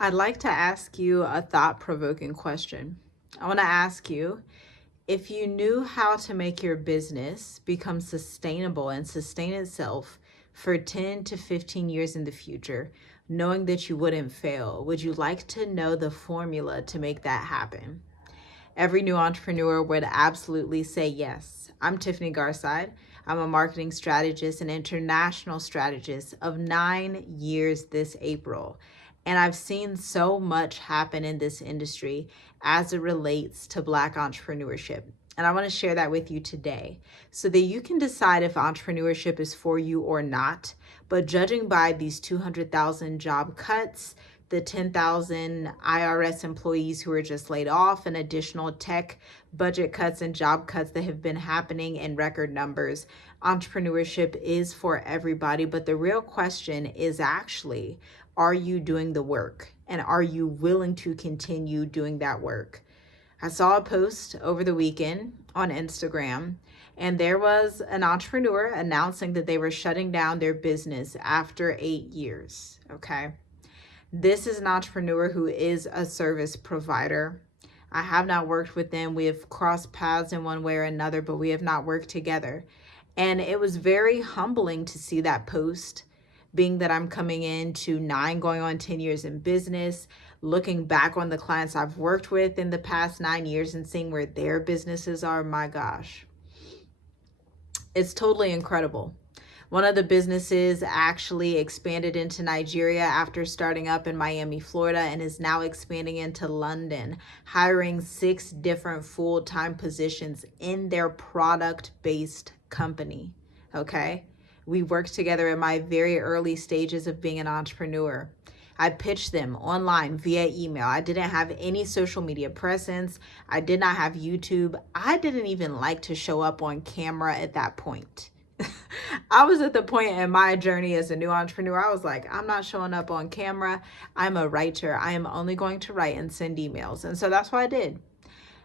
I'd like to ask you a thought-provoking question. I want to ask you, if you knew how to make your business become sustainable and sustain itself for 10 to 15 years in the future, knowing that you wouldn't fail, would you like to know the formula to make that happen? Every new entrepreneur would absolutely say yes. I'm Tiffany Garside. I'm a marketing strategist and international strategist of 9 years this April. And I've seen so much happen in this industry as it relates to Black entrepreneurship. And I want to share that with you today so that you can decide if entrepreneurship is for you or not. But judging by these 200,000 job cuts, the 10,000 IRS employees who were just laid off, and additional tech budget cuts and job cuts that have been happening in record numbers, entrepreneurship is for everybody. But the real question is actually, are you doing the work? And are you willing to continue doing that work? I saw a post over the weekend on Instagram, and there was an entrepreneur announcing that they were shutting down their business after 8 years. Okay. This is an entrepreneur who is a service provider. I have not worked with them. We have crossed paths in one way or another, but we have not worked together. And it was very humbling to see that post, being that I'm coming into 9, going on 10 years in business, looking back on the clients I've worked with in the past 9 years and seeing where their businesses are. My gosh, it's totally incredible. One of the businesses actually expanded into Nigeria after starting up in Miami, Florida, and is now expanding into London, hiring 6 different full-time positions in their product-based company. Okay? We worked together in my very early stages of being an entrepreneur. I pitched them online via email. I didn't have any social media presence. I did not have YouTube. I didn't even like to show up on camera at that point. I was at the point in my journey as a new entrepreneur, I was like, I'm not showing up on camera. I'm a writer. I am only going to write and send emails. And so that's what I did.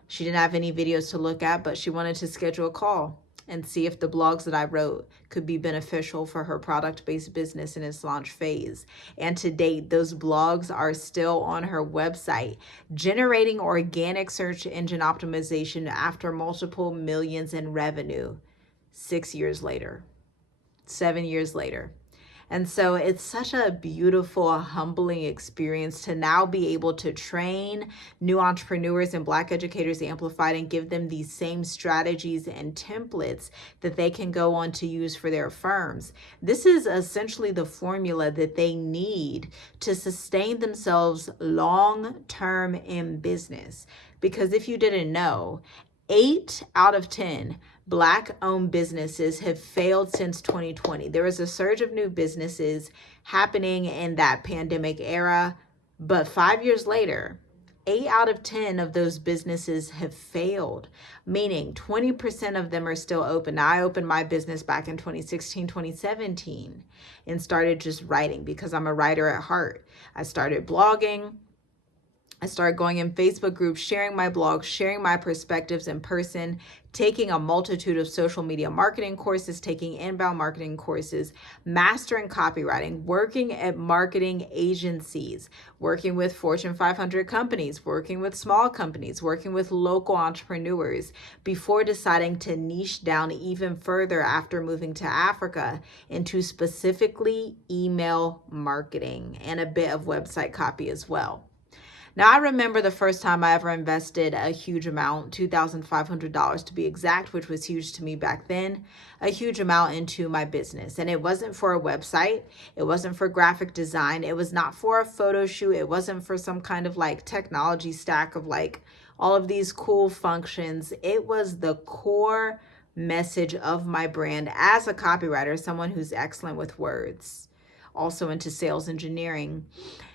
She didn't have any videos to look at, but she wanted to schedule a call and see if the blogs that I wrote could be beneficial for her product-based business in its launch phase. And to date, those blogs are still on her website, generating organic search engine optimization after multiple millions in revenue 6 years later. 7 years later. And so it's such a beautiful, humbling experience to now be able to train new entrepreneurs and Black educators Amplfied and give them these same strategies and templates that they can go on to use for their firms. This is essentially the formula that they need to sustain themselves long-term in business. Because if you didn't know, 8 out of 10 Black-owned businesses have failed since 2020. There was a surge of new businesses happening in that pandemic era, but 5 years later, 8 out of 10 of those businesses have failed, meaning 20% of them are still open. Now, I opened my business back in 2016, 2017, and started just writing because I'm a writer at heart. I started blogging. I started going in Facebook groups, sharing my blog, sharing my perspectives in person, taking a multitude of social media marketing courses, taking inbound marketing courses, mastering copywriting, working at marketing agencies, working with Fortune 500 companies, working with small companies, working with local entrepreneurs, before deciding to niche down even further after moving to Africa into specifically email marketing and a bit of website copy as well. Now, I remember the first time I ever invested a huge amount, $2,500 to be exact, which was huge to me back then, a huge amount into my business. And it wasn't for a website. It wasn't for graphic design. It was not for a photo shoot. It wasn't for some kind of like technology stack of like all of these cool functions. It was the core message of my brand as a copywriter, someone who's excellent with words, also into sales engineering.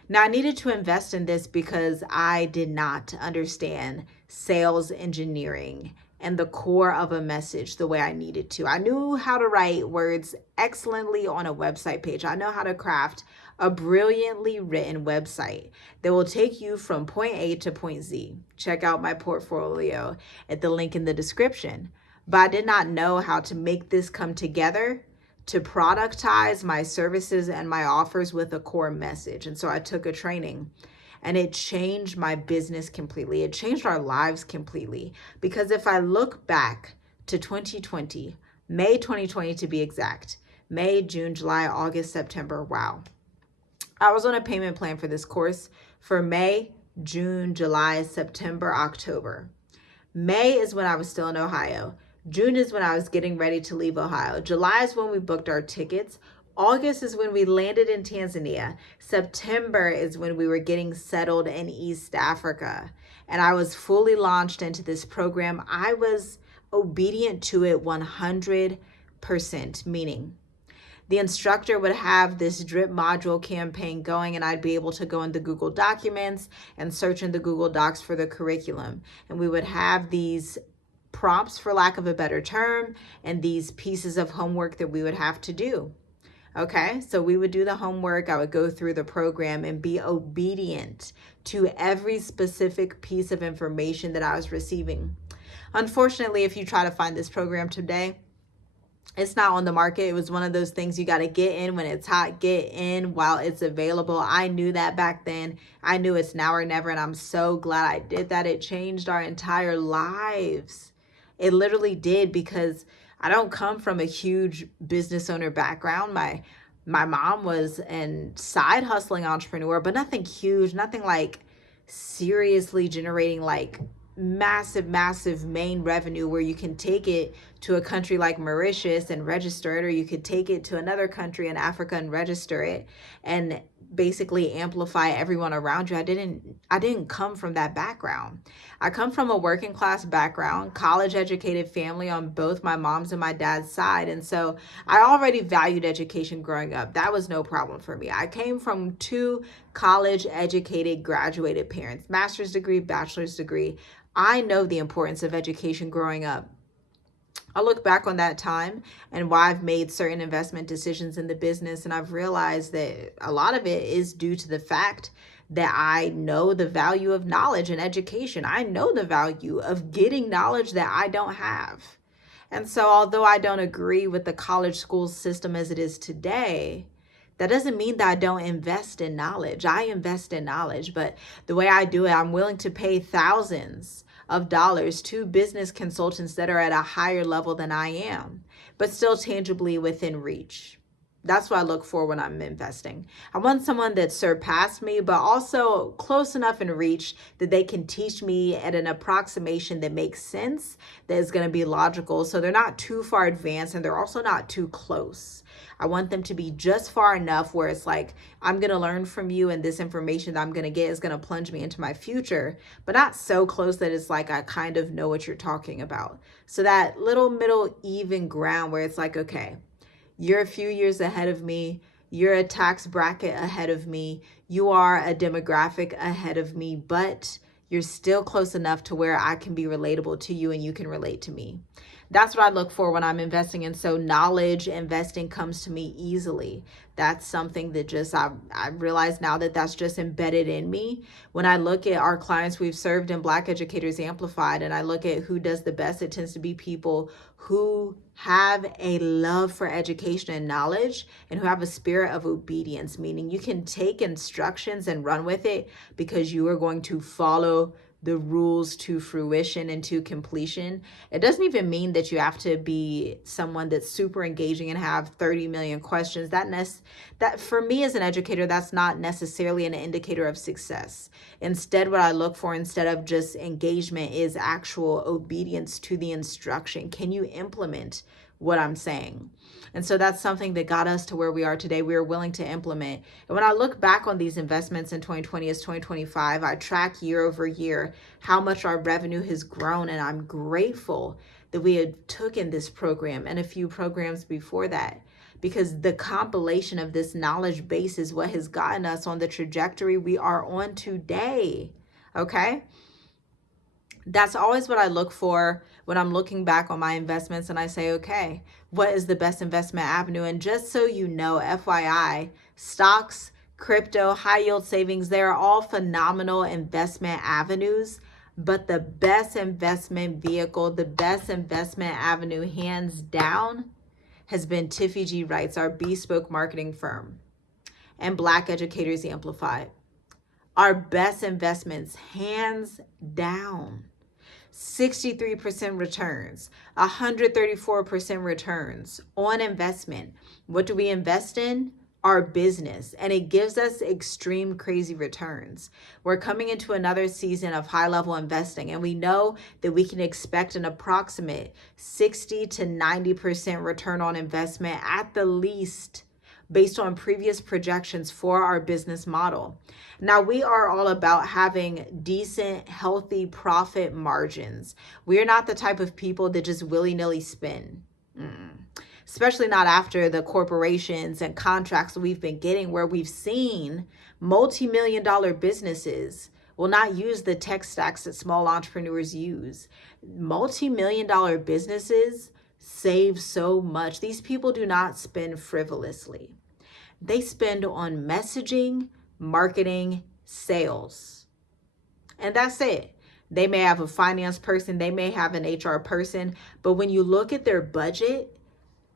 Now, I needed to invest in this because I did not understand sales engineering and the core of a message the way I needed to. I knew how to write words excellently on a website page. I know how to craft a brilliantly written website that will take you from point A to point Z. Check out my portfolio at the link in the description. But I did not know how to make this come together to productize my services and my offers with a core message. And so I took a training. And it changed my business completely. It changed our lives completely. Because if I look back to 2020, May 2020 to be exact, May, June, July, August, September, wow. I was on a payment plan for this course for May, June, July, September, October. May is when I was still in Ohio. June is when I was getting ready to leave Ohio. July is when we booked our tickets. August is when we landed in Tanzania. September is when we were getting settled in East Africa. And I was fully launched into this program. I was obedient to it 100%, meaning the instructor would have this drip module campaign going, and I'd be able to go into Google Documents and search in the Google Docs for the curriculum. And we would have these prompts, for lack of a better term, and these pieces of homework that we would have to do. Okay, so we would do the homework. I would go through the program and be obedient to every specific piece of information that I was receiving. Unfortunately, if you try to find this program today, it's not on the market. It was one of those things you got to get in when it's hot, get in while it's available. I knew that back then. I knew it's now or never, and I'm so glad I did that. It changed our entire lives. It literally did, because I don't come from a huge business owner background. My mom was a side hustling entrepreneur, but nothing huge, nothing like seriously generating like massive main revenue where you can take it to a country like Mauritius and register it, or you could take it to another country in Africa and register it and basically amplify everyone around you. I didn't come from that background. I come from a working class background, college educated family on both my mom's and my dad's side. And so I already valued education growing up. That was no problem for me. I came from two college educated, graduated parents, master's degree, bachelor's degree. I know the importance of education growing up. I look back on that time and why I've made certain investment decisions in the business, and I've realized that a lot of it is due to the fact that I know the value of knowledge and education. I know the value of getting knowledge that I don't have. And so although I don't agree with the college school system as it is today, that doesn't mean that I don't invest in knowledge. I invest in knowledge, but the way I do it, I'm willing to pay thousands of dollars to business consultants that are at a higher level than I am, but still tangibly within reach. That's what I look for when I'm investing. I want someone that surpassed me, but also close enough in reach that they can teach me at an approximation that makes sense, that is going to be logical. So they're not too far advanced and they're also not too close. I want them to be just far enough where it's like, I'm going to learn from you and this information that I'm going to get is going to plunge me into my future, but not so close that it's like I kind of know what you're talking about. So that little middle even ground where it's like, okay, you're a few years ahead of me. You're a tax bracket ahead of me. You are a demographic ahead of me, but you're still close enough to where I can be relatable to you and you can relate to me. That's what I look for when I'm investing. And so knowledge investing comes to me easily. That's something that just, I realize now that that's just embedded in me. When I look at our clients we've served in Black Educators Amplified, and I look at who does the best, it tends to be people who have a love for education and knowledge and who have a spirit of obedience, meaning you can take instructions and run with it because you are going to follow the rules to fruition and to completion. It doesn't even mean that you have to be someone that's super engaging and have 30 million questions. That for me as an educator, that's not necessarily an indicator of success. Instead, what I look for instead of just engagement is actual obedience to the instruction. Can you implement what I'm saying? And so that's something that got us to where we are today. We are willing to implement. And when I look back on these investments in 2020 as 2025, I track year over year how much our revenue has grown. And I'm grateful that we had taken this program and a few programs before that, because the compilation of this knowledge base is what has gotten us on the trajectory we are on today. Okay? That's always what I look for when I'm looking back on my investments and I say, okay, what is the best investment avenue? And just so you know, FYI, stocks, crypto, high yield savings, they're all phenomenal investment avenues. But the best investment vehicle, the best investment avenue, hands down, has been Tiffy G. Wright's, our bespoke marketing firm, and Black Educators Amplified. Our best investments, hands down. 63% returns, 134% returns on investment. What do we invest in? Our business, and it gives us extreme crazy returns. We're coming into another season of high level investing, and we know that we can expect an approximate 60 to 90% return on investment at the least, based on previous projections for our business model. Now, we are all about having decent, healthy profit margins. We are not the type of people that just willy-nilly spend. Especially not after the corporations and contracts we've been getting, where we've seen multi-million-dollar businesses will not use the tech stacks that small entrepreneurs use. Multi-million-dollar businesses save so much. These people do not spend frivolously. They spend on messaging, marketing, sales. And that's it. They may have a finance person, they may have an HR person, but when you look at their budget,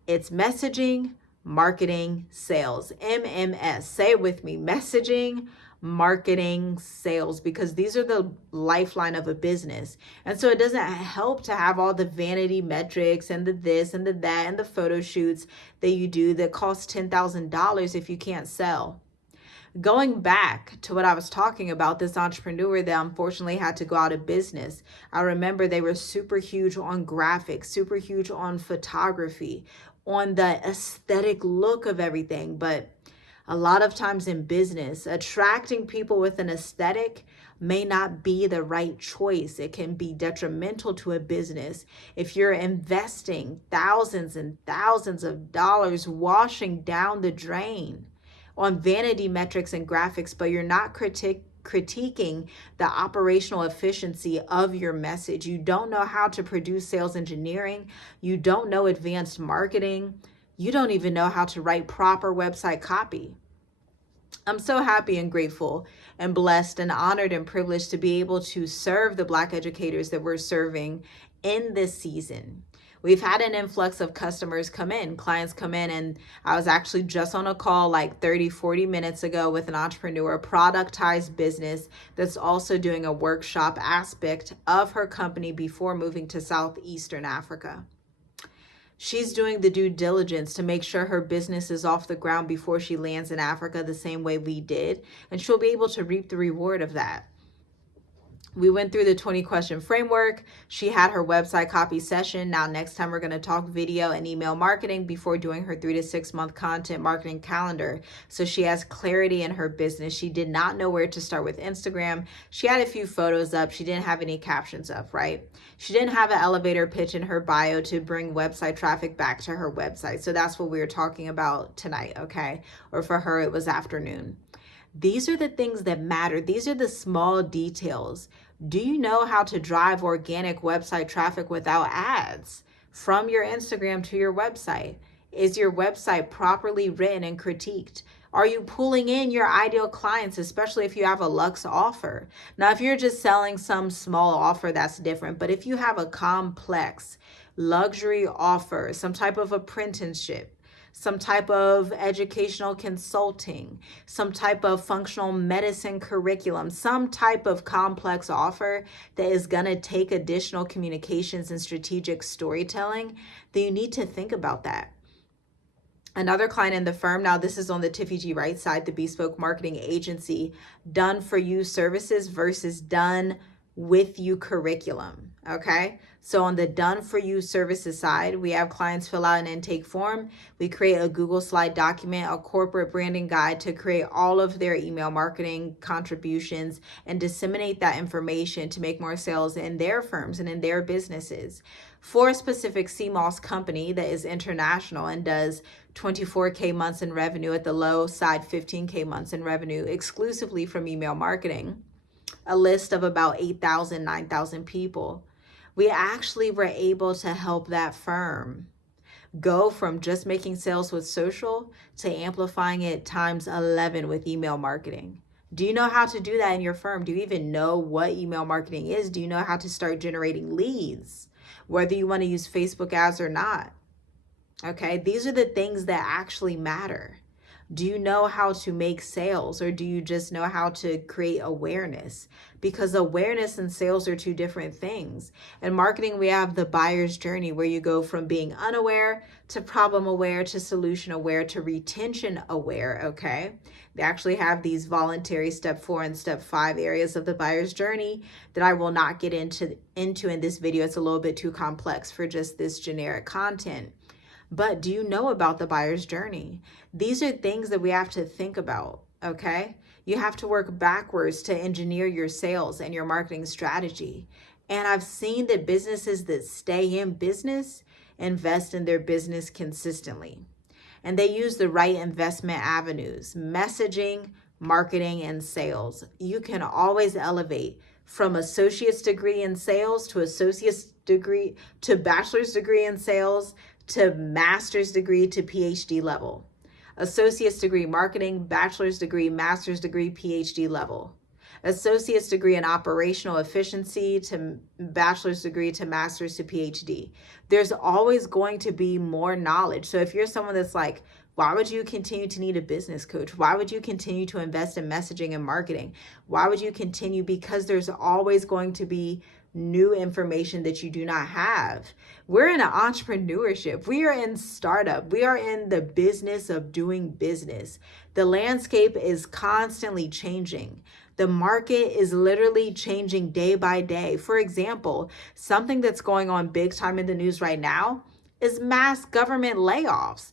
it's messaging, marketing, sales. MMS. Say it with me. Messaging, marketing, sales, because these are the lifeline of a business. And so it doesn't help to have all the vanity metrics and the this and the that and the photo shoots that you do that cost $10,000 if you can't sell. Going back to what I was talking about, this entrepreneur that unfortunately had to go out of business. I remember they were super huge on graphics, super huge on photography, on the aesthetic look of everything. But a lot of times in business, attracting people with an aesthetic may not be the right choice. It can be detrimental to a business if you're investing thousands and thousands of dollars washing down the drain on vanity metrics and graphics, but you're not critiquing the operational efficiency of your message. You don't know how to produce sales engineering. You don't know advanced marketing. You don't even know how to write proper website copy. I'm so happy and grateful and blessed and honored and privileged to be able to serve the Black educators that we're serving in this season. We've had an influx of customers come in, clients come in, and I was actually just on a call like 30, 40 minutes ago with an entrepreneur, productized business that's also doing a workshop aspect of her company before moving to Southeastern Africa. She's doing the due diligence to make sure her business is off the ground before she lands in Africa the same way we did, and she'll be able to reap the reward of that. We went through the 20-question framework. She had her website copy session. Now, next time we're going to talk video and email marketing before doing her 3 to 6 month content marketing calendar. So she has clarity in her business. She did not know where to start with Instagram. She had a few photos up. She didn't have any captions up, right? She didn't have an elevator pitch in her bio to bring website traffic back to her website. So that's what we were talking about tonight, okay? Or for her, it was afternoon. These are the things that matter. These are the small details. Do you know how to drive organic website traffic without ads from your Instagram to your website? Is your website properly written and critiqued? Are you pulling in your ideal clients, especially if you have a luxe offer? Now, if you're just selling some small offer, that's different. But if you have a complex luxury offer, some type of apprenticeship, some type of educational consulting, some type of functional medicine curriculum, some type of complex offer that is going to take additional communications and strategic storytelling, then you need to think about that. Another client in the firm, now this is on the Tiffy G. Wright side, the bespoke marketing agency, done for you services versus done with you curriculum, okay? So on the done for you services side, we have clients fill out an intake form. We create a Google Slide document, a corporate branding guide to create all of their email marketing contributions and disseminate that information to make more sales in their firms and in their businesses. For a specific CMOS company that is international and does 24K months in revenue, at the low side 15K months in revenue exclusively from email marketing, a list of about 8,000, 9,000 people. We actually were able to help that firm go from just making sales with social to amplifying it times 11 with email marketing. Do you know how to do that in your firm? Do you even know what email marketing is? Do you know how to start generating leads, whether you want to use Facebook ads or not? Okay, these are the things that actually matter. Do you know how to make sales, or do you just know how to create awareness? Because awareness and sales are two different things. In marketing, we have the buyer's journey, where you go from being unaware to problem aware to solution aware to retention aware, okay? They actually have these voluntary step 4 and step 5 areas of the buyer's journey that I will not get into in this video. It's a little bit too complex for just this generic content. But do you know about the buyer's journey? These are things that we have to think about, okay? You have to work backwards to engineer your sales and your marketing strategy. And I've seen that businesses that stay in business invest in their business consistently. And they use the right investment avenues: messaging, marketing, and sales. You can always elevate from associate's degree in sales to associate's degree to bachelor's degree in sales to master's degree to PhD level. Associate's degree marketing, bachelor's degree, master's degree, PhD level. Associate's degree in operational efficiency to bachelor's degree to master's to PhD. There's always going to be more knowledge. So if you're someone that's like, why would you continue to need a business coach? Why would you continue to invest in messaging and marketing? Why would you continue? Because there's always going to be new information that you do not have. We're in an entrepreneurship. We are in startup. We are in the business of doing business. The landscape is constantly changing. The market is literally changing day by day. For example, something that's going on big time in the news right now is mass government layoffs.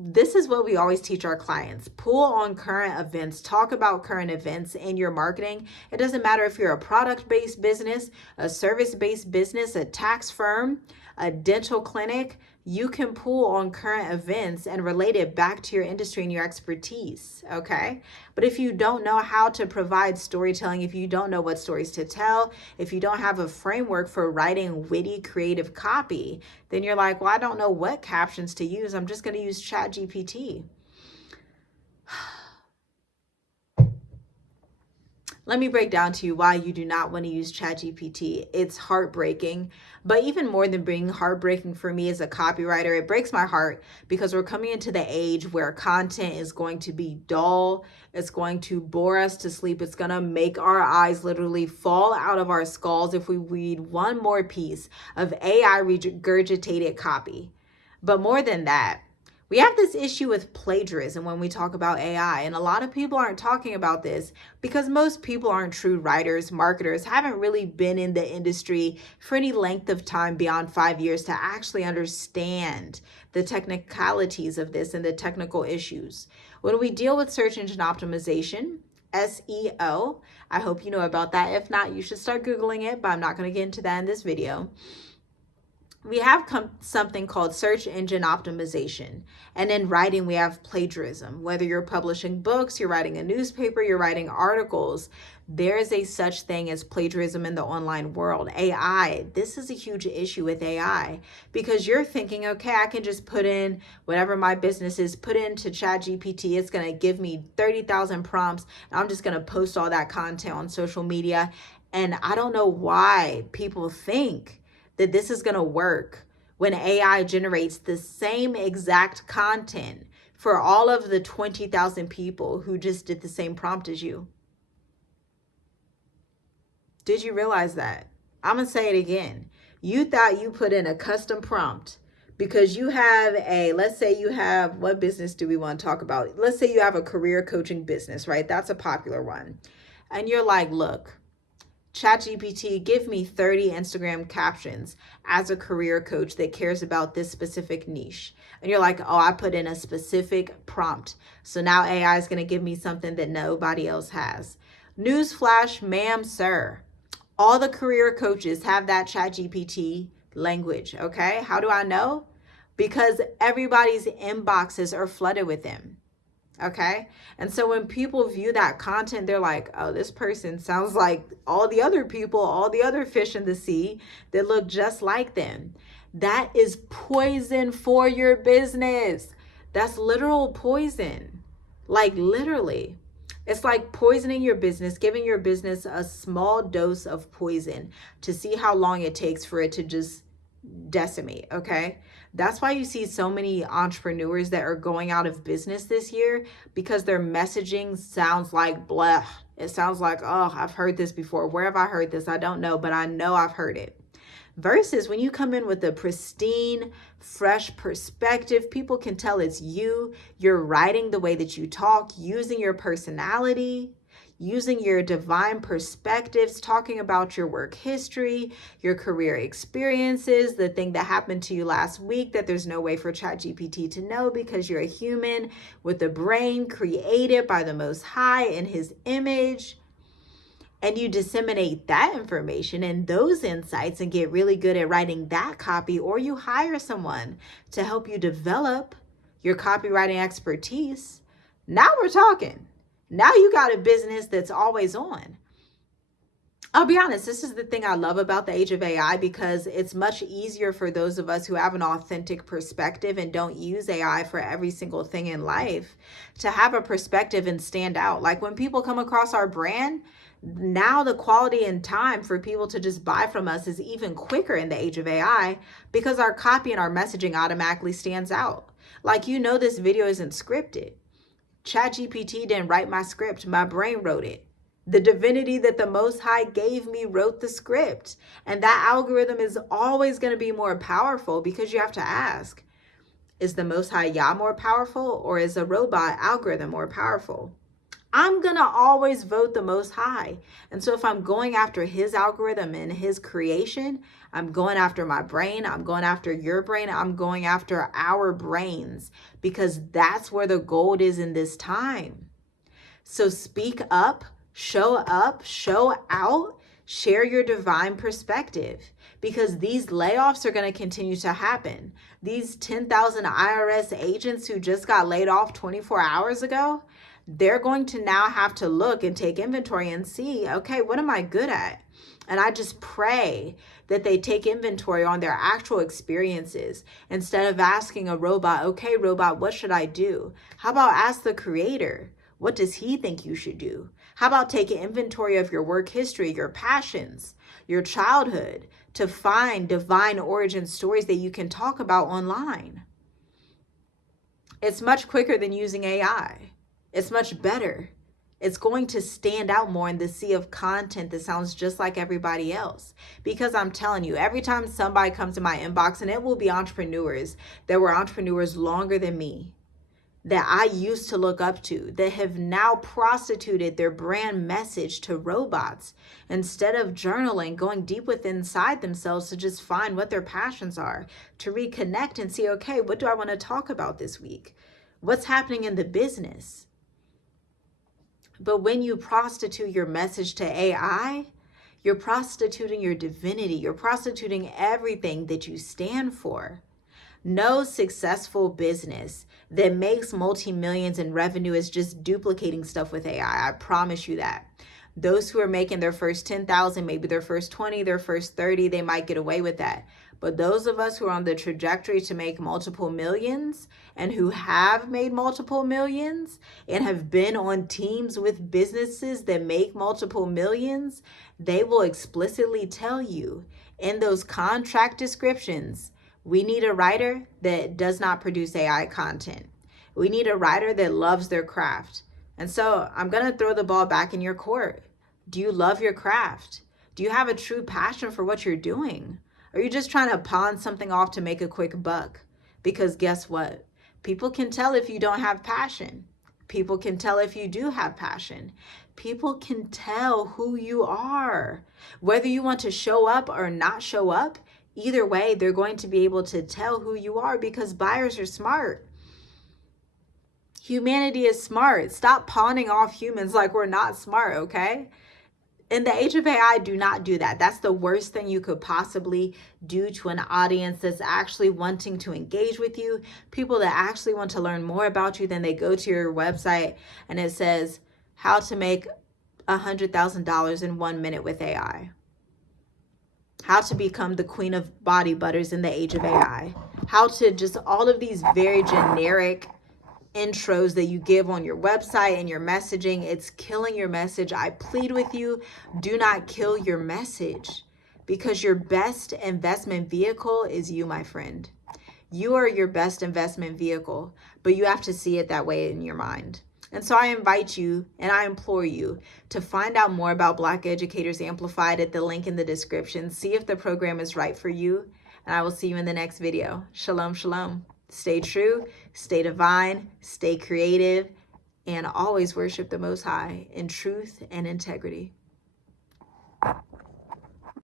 This is what we always teach our clients. Pull on current events. Talk about current events in your marketing. It doesn't matter if you're a product-based business, a service-based business, a tax firm, a dental clinic. You can pull on current events and relate it back to your industry and your expertise, okay? But if you don't know how to provide storytelling, if you don't know what stories to tell, if you don't have a framework for writing witty, creative copy, then you're like, well, I don't know what captions to use. I'm just going to use ChatGPT. Let me break down to you why you do not want to use ChatGPT. It's heartbreaking, but even more than being heartbreaking for me as a copywriter, it breaks my heart because we're coming into the age where content is going to be dull. It's going to bore us to sleep. It's going to make our eyes literally fall out of our skulls if we read one more piece of AI regurgitated copy. But more than that, we have this issue with plagiarism when we talk about AI, and a lot of people aren't talking about this because most people aren't true writers, marketers, haven't really been in the industry for any length of time beyond 5 years to actually understand the technicalities of this and the technical issues. When we deal with search engine optimization, SEO, I hope you know about that. If not, you should start Googling it, but I'm not going to get into that in this video. We have something called search engine optimization. And in writing, we have plagiarism. Whether you're publishing books, you're writing a newspaper, you're writing articles, there is a such thing as plagiarism in the online world. AI, this is a huge issue with AI because you're thinking, okay, I can just put in whatever my business is, put into ChatGPT. It's going to give me 30,000 prompts. And I'm just going to post all that content on social media. And I don't know why people think that this is going to work when AI generates the same exact content for all of the 20,000 people who just did the same prompt as you. Did you realize that? I'm going to say it again. You thought you put in a custom prompt because you have let's say you have, what business do we want to talk about? Let's say you have a career coaching business, right? That's a popular one. And you're like, look, ChatGPT, give me 30 Instagram captions as a career coach that cares about this specific niche. And you're like, oh, I put in a specific prompt. So now AI is going to give me something that nobody else has. Newsflash, ma'am, sir. All the career coaches have that ChatGPT language, okay? How do I know? Because everybody's inboxes are flooded with them. Okay. And so when people view that content, they're like, oh, this person sounds like all the other people, all the other fish in the sea that look just like them. That is poison for your business. That's literal poison. Like literally. It's like poisoning your business, giving your business a small dose of poison to see how long it takes for it to just decimate, okay? That's why you see so many entrepreneurs that are going out of business this year, because their messaging sounds like blah. It sounds like, oh, I've heard this before. Where have I heard this? I don't know, but I know I've heard it. Versus when you come in with a pristine, fresh perspective, people can tell it's you. You're writing the way that you talk, using your personality, using your divine perspectives, talking about your work history, your career experiences, the thing that happened to you last week that there's no way for ChatGPT to know because you're a human with a brain created by the Most High in His image. And you disseminate that information and those insights and get really good at writing that copy, or you hire someone to help you develop your copywriting expertise. Now we're talking. Now you got a business that's always on. I'll be honest, this is the thing I love about the age of AI, because it's much easier for those of us who have an authentic perspective and don't use AI for every single thing in life to have a perspective and stand out. Like when people come across our brand, now the quality and time for people to just buy from us is even quicker in the age of AI, because our copy and our messaging automatically stands out. Like, this video isn't scripted. ChatGPT didn't write my script. My brain wrote it. The divinity that the Most High gave me wrote the script. And that algorithm is always going to be more powerful, because you have to ask, is the Most High Yah more powerful, or is a robot algorithm more powerful? I'm going to always vote the Most High. And so if I'm going after His algorithm and His creation, I'm going after my brain. I'm going after your brain. I'm going after our brains, because that's where the gold is in this time. So speak up, show out, share your divine perspective, because these layoffs are going to continue to happen. These 10,000 IRS agents who just got laid off 24 hours ago, they're going to now have to look and take inventory and see, okay, what am I good at? And I just pray that they take inventory on their actual experiences instead of asking a robot, okay, robot, what should I do? How about ask the Creator, what does He think you should do? How about taking inventory of your work history, your passions, your childhood, to find divine origin stories that you can talk about online? It's much quicker than using AI. It's much better. It's going to stand out more in the sea of content that sounds just like everybody else. Because I'm telling you, every time somebody comes to my inbox, and it will be entrepreneurs that were entrepreneurs longer than me, that I used to look up to, that have now prostituted their brand message to robots instead of journaling, going deep within inside themselves to just find what their passions are, to reconnect and see, okay, what do I want to talk about this week? What's happening in the business? But when you prostitute your message to AI, you're prostituting your divinity. You're prostituting everything that you stand for. No successful business that makes multi-millions in revenue is just duplicating stuff with AI. I promise you that. Those who are making their first 10,000, maybe their first 20, their first 30, they might get away with that. But those of us who are on the trajectory to make multiple millions, and who have made multiple millions and have been on teams with businesses that make multiple millions, they will explicitly tell you in those contract descriptions, we need a writer that does not produce AI content. We need a writer that loves their craft. And so I'm going to throw the ball back in your court. Do you love your craft? Do you have a true passion for what you're doing? Or are you just trying to pawn something off to make a quick buck? Because guess what? People can tell if you don't have passion. People can tell if you do have passion. People can tell who you are. Whether you want to show up or not show up, either way, they're going to be able to tell who you are, because buyers are smart. Humanity is smart. Stop pawning off humans like we're not smart, okay? In the age of AI, do not do that. That's the worst thing you could possibly do to an audience that's actually wanting to engage with you. People that actually want to learn more about you, then they go to your website and it says how to make $100,000 in 1 minute with AI. How to become the queen of body butters in the age of AI. How to just all of these very generic intros that you give on your website and your messaging. It's killing your message. I plead with you, do not kill your message, because your best investment vehicle is you, my friend. You are your best investment vehicle, but you have to see it that way in your mind. And so I invite you and I implore you to find out more about Black Educators Amplified at the link in the description. See if the program is right for you. And I will see you in the next video. Shalom, shalom. Stay true, stay divine, stay creative, and always worship the Most High in truth and integrity.